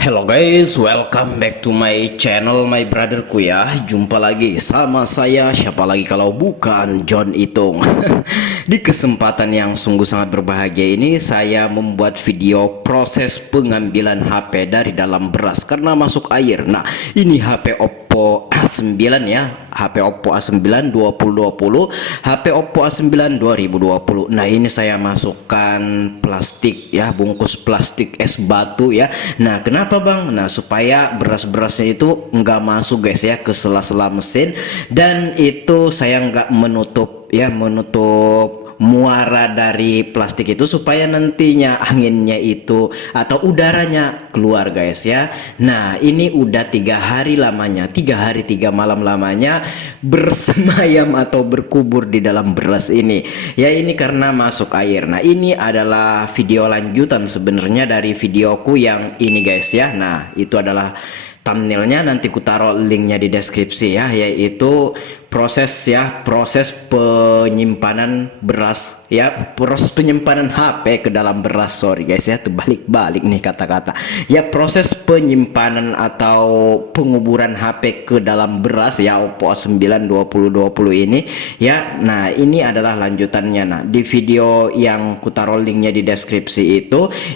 Hello guys, welcome back to my channel, my brotherku ya. Jumpa lagi sama saya, siapa lagi kalau bukan John Itung. Di kesempatan yang sungguh sangat berbahagia ini, saya membuat video proses pengambilan HP dari dalam beras karena masuk air. Nah, ini HP Oppo A9 ya, HP Oppo A9 2020, HP Oppo A9 2020. Nah, ini saya masukkan plastik ya, bungkus plastik es batu ya. Nah, kenapa bang? Nah, supaya beras-berasnya itu nggak masuk guys ya ke sela-sela mesin, dan itu saya nggak menutup ya, menutup muara dari plastik itu supaya nantinya anginnya itu atau udaranya keluar guys ya. Nah, ini udah 3 hari lamanya, 3 hari 3 malam lamanya bersemayam atau berkubur di dalam beras ini ya. Ini karena masuk air. Nah, ini adalah video lanjutan sebenarnya dari videoku yang ini guys ya. Nah, itu adalah thumbnailnya, nanti ku taruh linknya di deskripsi ya, yaitu proses penyimpanan beras ya, proses penyimpanan HP ke dalam beras. Sorry guys ya, terbalik-balik nih kata-kata ya. Proses penyimpanan atau penguburan HP ke dalam beras ya, Oppo A9 2020 ini ya. Nah, ini adalah lanjutannya. Nah, di video yang ku taruh linknya di deskripsi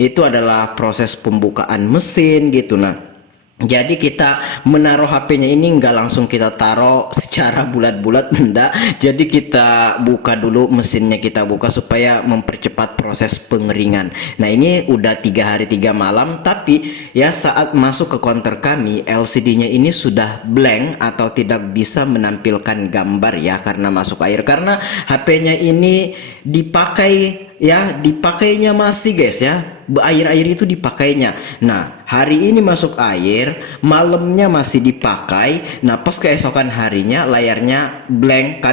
itu adalah proses pembukaan mesin gitu. Nah, jadi kita menaruh HP-nya ini nggak langsung kita taruh secara bulat-bulat, enggak. Jadi kita buka dulu mesinnya, kita buka supaya mempercepat proses pengeringan. Nah, ini udah 3 hari 3 malam, tapi ya saat masuk ke konter kami LCD-nya ini sudah blank atau tidak bisa menampilkan gambar ya, karena masuk air. Karena HP-nya ini dipakai ya, dipakainya masih guys ya, air-air itu dipakainya. Nah, hari ini masuk air, malamnya masih dipakai. Nah, pas keesokan harinya layarnya blank,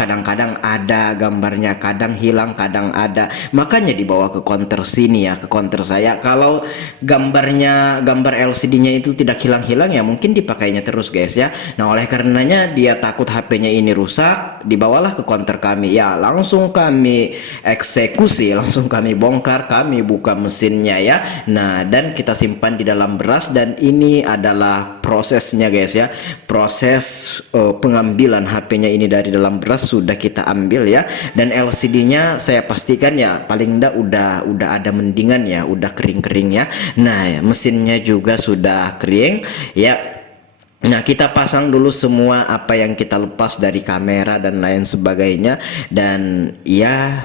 kadang-kadang ada gambarnya, kadang hilang, kadang ada. Makanya dibawa ke counter sini ya, ke counter saya. Kalau gambar LCD-nya itu tidak hilang-hilang ya mungkin dipakainya terus guys ya. Nah, oleh karenanya dia takut HP-nya ini rusak, dibawalah ke counter kami ya. Langsung kami eksekusi, langsung kami bongkar, kami buka mesinnya ya. Nah, dan kita simpan di dalam beras, dan ini adalah prosesnya guys ya. Proses pengambilan HP-nya ini dari dalam beras sudah kita ambil ya, dan LCD-nya saya pastikan ya paling enggak udah ada mendingan ya, udah kering-kering ya. Nah, ya, mesinnya juga sudah kering ya. Nah, kita pasang dulu semua apa yang kita lepas dari kamera dan lain sebagainya, dan ya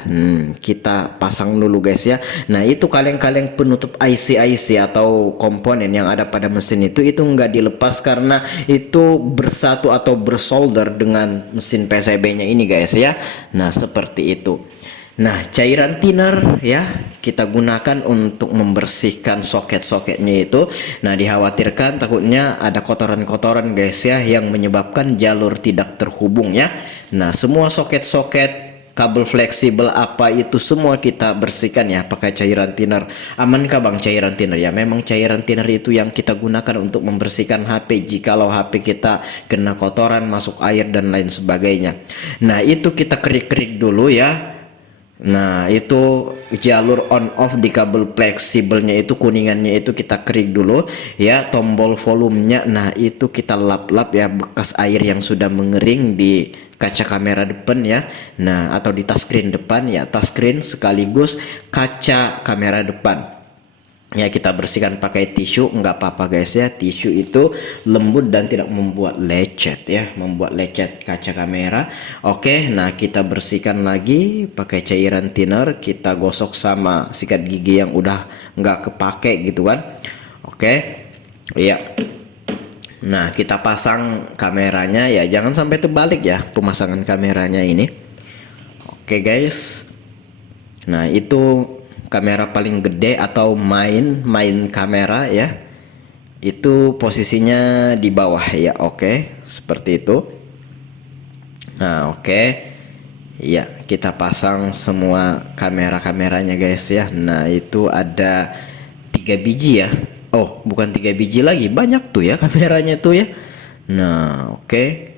kita pasang dulu guys ya. Nah, itu kaleng-kaleng penutup IC atau komponen yang ada pada mesin itu nggak dilepas karena itu bersatu atau bersolder dengan mesin PCB-nya ini guys ya. Nah, seperti itu. Nah, cairan thinner ya kita gunakan untuk membersihkan soket-soketnya itu. Nah, dikhawatirkan takutnya ada kotoran-kotoran guys ya yang menyebabkan jalur tidak terhubung ya. Nah, semua soket-soket, kabel fleksibel apa itu semua kita bersihkan ya pakai cairan thinner. Amankah bang cairan thinner? Ya, memang cairan thinner itu yang kita gunakan untuk membersihkan HP jikalau HP kita kena kotoran, masuk air dan lain sebagainya. Nah, itu kita kerik-kerik dulu ya. Nah, itu jalur on off di kabel fleksibelnya itu, kuningannya itu kita kerik dulu ya. Tombol volumenya, nah itu kita lap-lap ya, bekas air yang sudah mengering di kaca kamera depan ya. Nah, atau di touchscreen depan ya, touchscreen sekaligus kaca kamera depan ya, kita bersihkan pakai tisu. Nggak apa-apa guys ya, tisu itu lembut dan tidak membuat lecet ya, membuat lecet kaca kamera. Oke, nah kita bersihkan lagi pakai cairan thinner, kita gosok sama sikat gigi yang udah nggak kepake gitu kan. Oke ya. Nah, kita pasang kameranya ya, jangan sampai terbalik ya pemasangan kameranya ini. Oke guys, nah itu kamera paling gede atau main kamera ya, itu posisinya di bawah ya. Oke, seperti itu. Nah, oke ya, kita pasang semua kamera-kameranya guys ya. Nah, itu ada 3 biji ya. Oh, bukan 3 biji lagi, banyak tuh ya kameranya tuh ya. Nah, oke.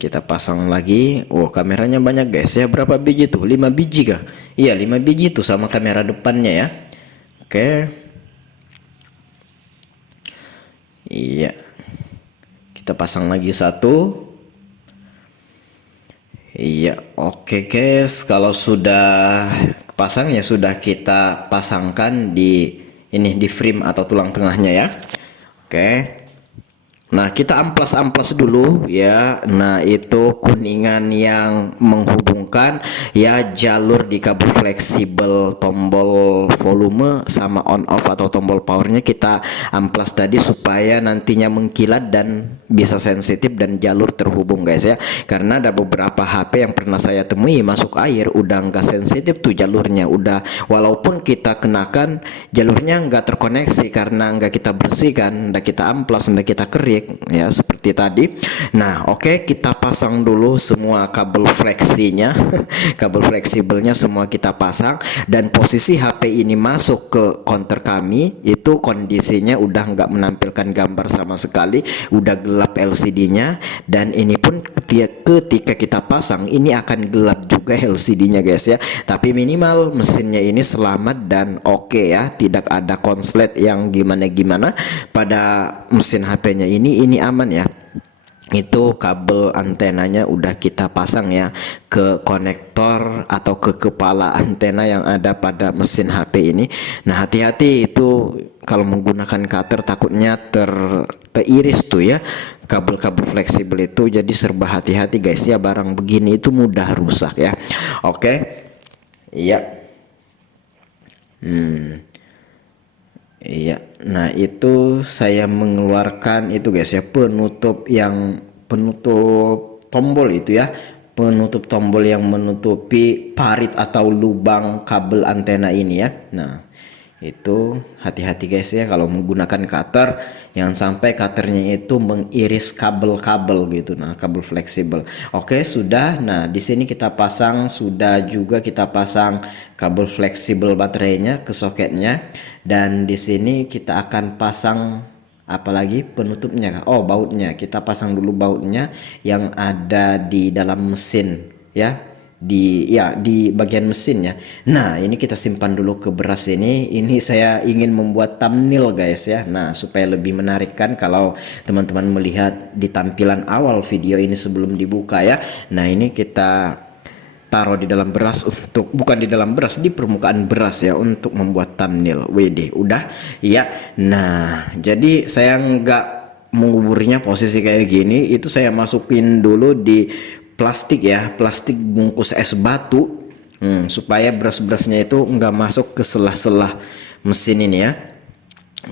Kita pasang lagi. Oh, kameranya banyak guys ya. Berapa biji tuh? 5 biji kah? Iya, 5 biji tuh sama kamera depannya ya. Oke. Iya, kita pasang lagi satu. Iya, oke guys, kalau sudah pasang ya sudah kita pasangkan di ini di frame atau tulang tengahnya ya. Oke. Nah, kita amplas-amplas dulu ya. Nah, itu kuningan yang menghubungkan ya jalur di kabel fleksibel tombol volume sama on off atau tombol powernya kita amplas tadi supaya nantinya mengkilat dan bisa sensitif dan jalur terhubung guys ya. Karena ada beberapa HP yang pernah saya temui masuk air udah nggak sensitif tuh jalurnya, udah walaupun kita kenakan jalurnya nggak terkoneksi karena nggak kita bersihkan, nggak kita amplas, nggak kita kerik ya seperti tadi. Nah, oke, kita pasang dulu semua kabel fleksinya. Kabel fleksibelnya semua kita pasang dan posisi HP ini masuk ke counter kami itu kondisinya udah nggak menampilkan gambar sama sekali, udah gelap LCD-nya, dan ini pun ketika kita pasang ini akan gelap juga LCD-nya guys ya. Tapi minimal mesinnya ini selamat dan oke ya, tidak ada konslet yang gimana-gimana pada mesin HP-nya ini aman ya. Itu kabel antenanya udah kita pasang ya ke konektor atau ke kepala antena yang ada pada mesin HP ini. Nah, hati-hati itu kalau menggunakan cutter takutnya teriris tuh ya kabel-kabel fleksibel itu, jadi serba hati-hati guys ya, barang begini itu mudah rusak ya. Oke. Iya. Iya, nah itu saya mengeluarkan itu guys ya penutup tombol itu ya, penutup tombol yang menutupi parit atau lubang kabel antena ini ya. Nah, itu hati-hati guys ya kalau menggunakan cutter, jangan sampai cutternya itu mengiris kabel-kabel gitu. Nah, kabel fleksibel oke sudah. Nah, di sini kita pasang, sudah juga kita pasang kabel fleksibel baterainya ke soketnya, dan di sini kita akan pasang apalagi penutupnya. Oh, bautnya kita pasang dulu, bautnya yang ada di dalam mesin ya, di bagian mesinnya. Nah, ini kita simpan dulu ke beras ini. Ini saya ingin membuat thumbnail guys ya. Nah, supaya lebih menarik kan kalau teman-teman melihat di tampilan awal video ini sebelum dibuka ya. Nah, ini kita taruh di dalam beras bukan di dalam beras, di permukaan beras ya untuk membuat thumbnail. WD udah ya. Nah, jadi saya nggak menguburnya posisi kayak gini, itu saya masukin dulu di plastik ya, plastik bungkus es batu, supaya beras-berasnya itu nggak masuk ke selah-selah mesin ini ya.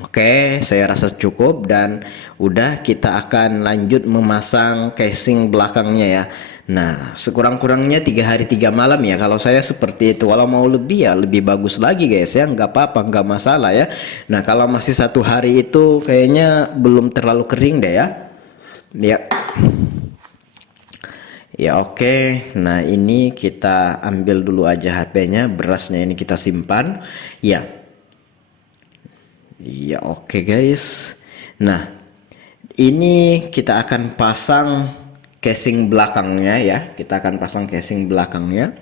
Oke, saya rasa cukup dan udah kita akan lanjut memasang casing belakangnya ya. Nah, sekurang-kurangnya 3 hari 3 malam ya kalau saya seperti itu. Kalau mau lebih ya lebih bagus lagi guys ya, nggak apa-apa, nggak masalah ya. Nah, kalau masih 1 hari itu kayaknya belum terlalu kering deh ya. Ya. Ya oke. Nah, ini kita ambil dulu aja HP-nya, berasnya ini kita simpan. Ya. Ya oke guys. Nah, ini kita akan pasang casing belakangnya ya. Kita akan pasang casing belakangnya.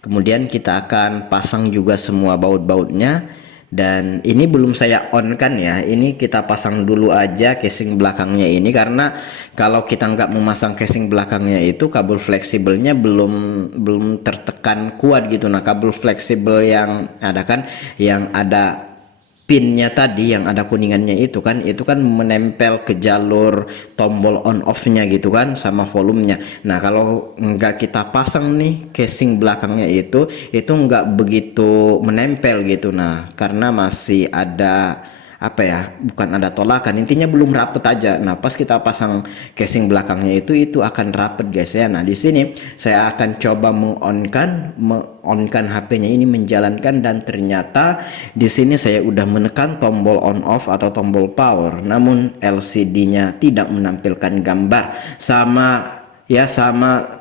Kemudian kita akan pasang juga semua baut-bautnya. Dan ini belum saya on kan ya, ini kita pasang dulu aja casing belakangnya ini, karena kalau kita nggak memasang casing belakangnya itu kabel fleksibelnya belum tertekan kuat gitu. Nah, kabel fleksibel yang ada kan, yang ada pinnya tadi yang ada kuningannya itu kan menempel ke jalur tombol on off-nya gitu kan sama volumenya. Nah, kalau nggak kita pasang nih casing belakangnya itu nggak begitu menempel gitu. Nah, karena masih ada apa ya, bukan ada tolakan, intinya belum rapet aja. Nah, pas kita pasang casing belakangnya itu akan rapet guys ya. Nah, di sini saya akan coba mengonkan HP-nya ini, menjalankan, dan ternyata di sini saya udah menekan tombol on off atau tombol power, namun LCD-nya tidak menampilkan gambar sama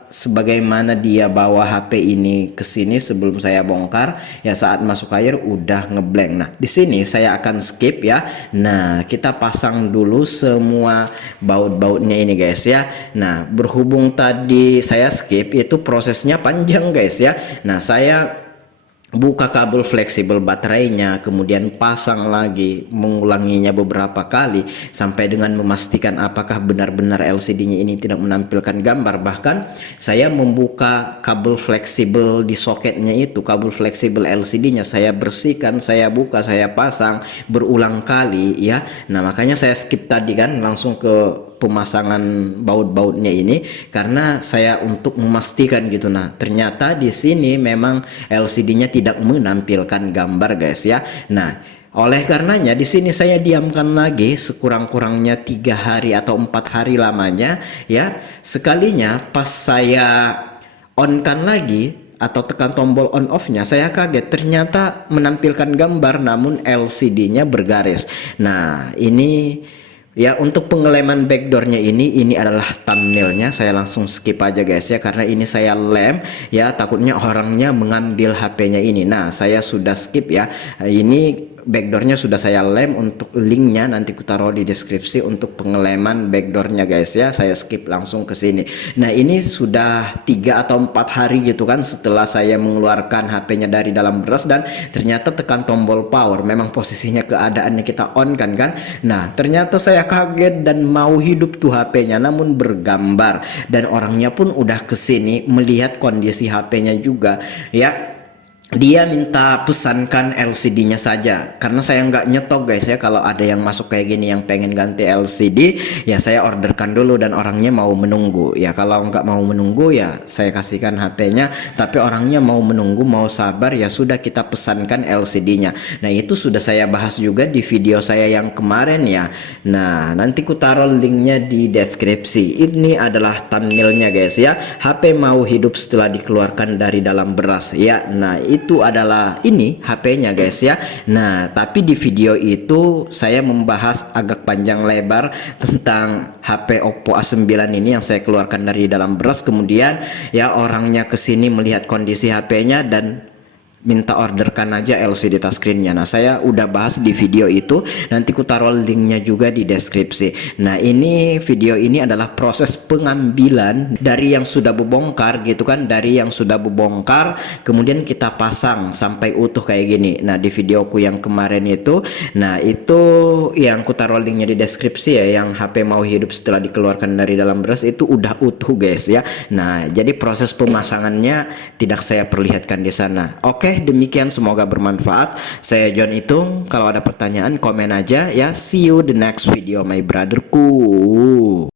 sebagaimana dia bawa HP ini ke sini sebelum saya bongkar ya. Saat masuk air udah ngeblank. Nah, di sini saya akan skip ya. Nah, kita pasang dulu semua baut-bautnya ini guys ya. Nah, berhubung tadi saya skip, itu prosesnya panjang guys ya. Nah, saya buka kabel fleksibel baterainya, kemudian pasang lagi, mengulanginya beberapa kali sampai dengan memastikan apakah benar-benar LCD-nya ini tidak menampilkan gambar. Bahkan saya membuka kabel fleksibel di soketnya itu, kabel fleksibel LCD-nya saya bersihkan, saya buka, saya pasang berulang kali ya. Nah, makanya saya skip tadi kan, langsung ke pemasangan baut-bautnya ini karena saya untuk memastikan gitu. Nah, ternyata di sini memang LCD-nya tidak menampilkan gambar guys ya. Nah, oleh karenanya di sini saya diamkan lagi sekurang-kurangnya 3 hari atau 4 hari lamanya ya. Sekalinya pas saya on-kan lagi atau tekan tombol on off-nya, saya kaget ternyata menampilkan gambar namun LCD-nya bergaris. Nah, ini ya untuk pengeleman backdoornya ini adalah thumbnailnya. Saya langsung skip aja guys ya, karena ini saya lem ya, takutnya orangnya mengambil HP-nya ini. Nah, saya sudah skip ya. Ini backdoornya sudah saya lem, untuk linknya nanti ku taruh di deskripsi untuk pengeleman backdoornya guys ya. Saya skip langsung ke sini. Nah, ini sudah 3 atau 4 hari gitu kan setelah saya mengeluarkan HP-nya dari dalam bras dan ternyata tekan tombol power. Memang posisinya keadaannya kita on kan. Nah, ternyata saya kaget dan mau hidup tuh HP-nya namun bergambar, dan orangnya pun udah kesini melihat kondisi HP-nya juga ya. Dia minta pesankan LCD-nya saja karena saya nggak nyetok guys ya. Kalau ada yang masuk kayak gini yang pengen ganti LCD ya saya orderkan dulu dan orangnya mau menunggu ya. Kalau nggak mau menunggu ya saya kasihkan HP-nya, tapi orangnya mau menunggu, mau sabar ya sudah kita pesankan LCD-nya. Nah, itu sudah saya bahas juga di video saya yang kemarin ya. Nah, nanti ku taruh linknya di deskripsi. Ini adalah thumbnailnya guys ya, HP mau hidup setelah dikeluarkan dari dalam beras ya. Nah, itu adalah ini HP-nya guys ya. Nah, tapi di video itu saya membahas agak panjang lebar tentang HP Oppo A9 ini yang saya keluarkan dari dalam beras. Kemudian ya orangnya kesini melihat kondisi HP-nya dan minta orderkan aja LCD touchscreen-nya. Nah, saya udah bahas di video itu, nanti ku taruh linknya juga di deskripsi. Nah, ini video ini adalah proses pengambilan dari yang sudah bebongkar gitu kan, dari yang sudah bebongkar kemudian kita pasang sampai utuh kayak gini. Nah, di videoku yang kemarin itu, nah itu yang ku taruh linknya di deskripsi ya, yang HP mau hidup setelah dikeluarkan dari dalam beras itu udah utuh guys ya. Nah, jadi proses pemasangannya tidak saya perlihatkan di sana. Oke, demikian, semoga bermanfaat. Saya John Itung. Kalau ada pertanyaan komen aja ya. See you the next video my brotherku.